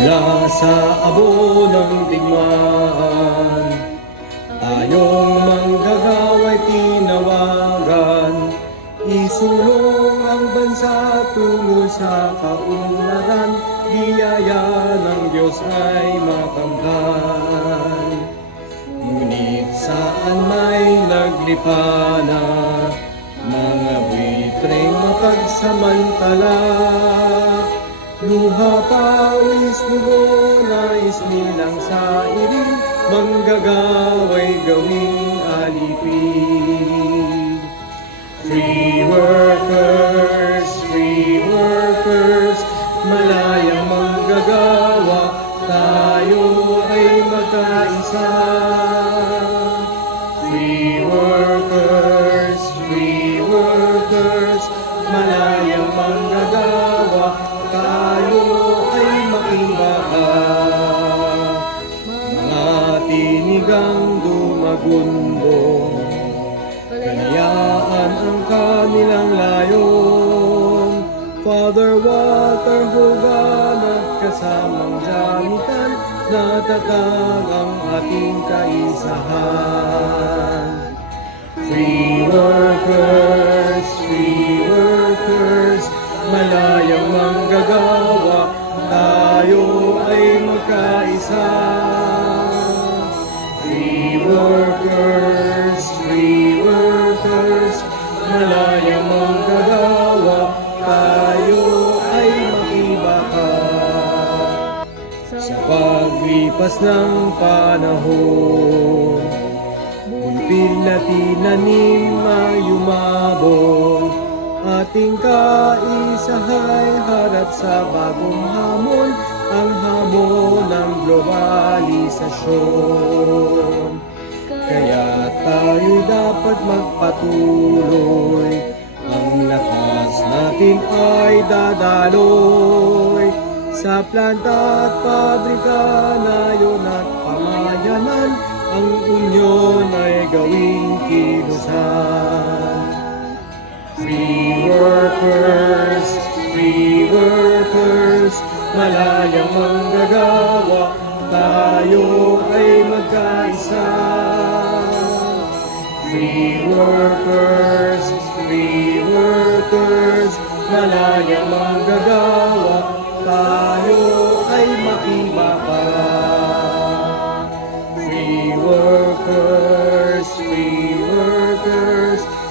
Mula sa abo ng digmaan, tayong manggagawa'y tinawagan. Isulong ang bansa tungo sa kaunlaran, biyaya ng Diyos ay makamtan. Ngunit saan may naglipana, mga buitreng mapagsamantala. Luha, pawis, dugo, nais nilang sairin, manggagawa'y gawing alipin. Free workers, malayang manggagawa, tayo ay magkaisa. Free workers, malayang manggagawa, tayo ay makimbaga. Mga tinigang dumagundong, kanayaan ang kanilang layon. Father Walter Hogan at kasamang janitan, natatag ang ating kaisahan. Free workers, malayang manggagawa, tayo ay magkaisa. Free workers, malayang manggagawa, tayo ay makibaka. Sa paglipas ng panahon, buntil na tinanim ay yumabong. Ating kaisahay harap sa bagong hamon, ang hamon ng globalisasyon. Kaya tayo dapat magpatuloy, ang lakas natin ay dadaloy. Sa planta at pabrika, nayon at pamayanan, ang unyon ay gawing kilusan. Free workers, malayang manggagawa, tayo ay magkaisa. Free workers, malayang manggagawa, tayo ay makibaka. Free workers,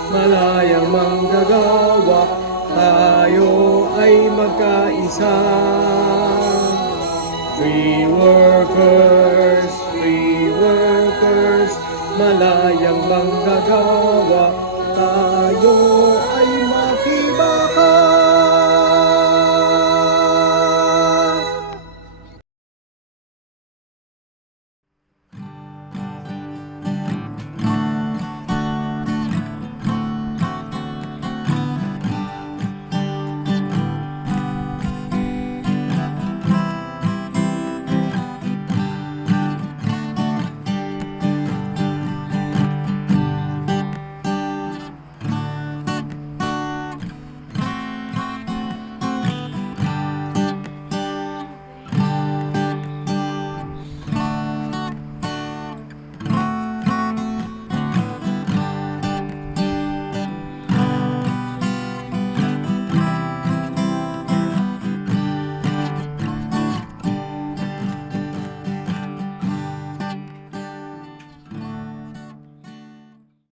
malayang manggagawa, tayo ay magkaisa. Free workers, malayang manggagawa, tayo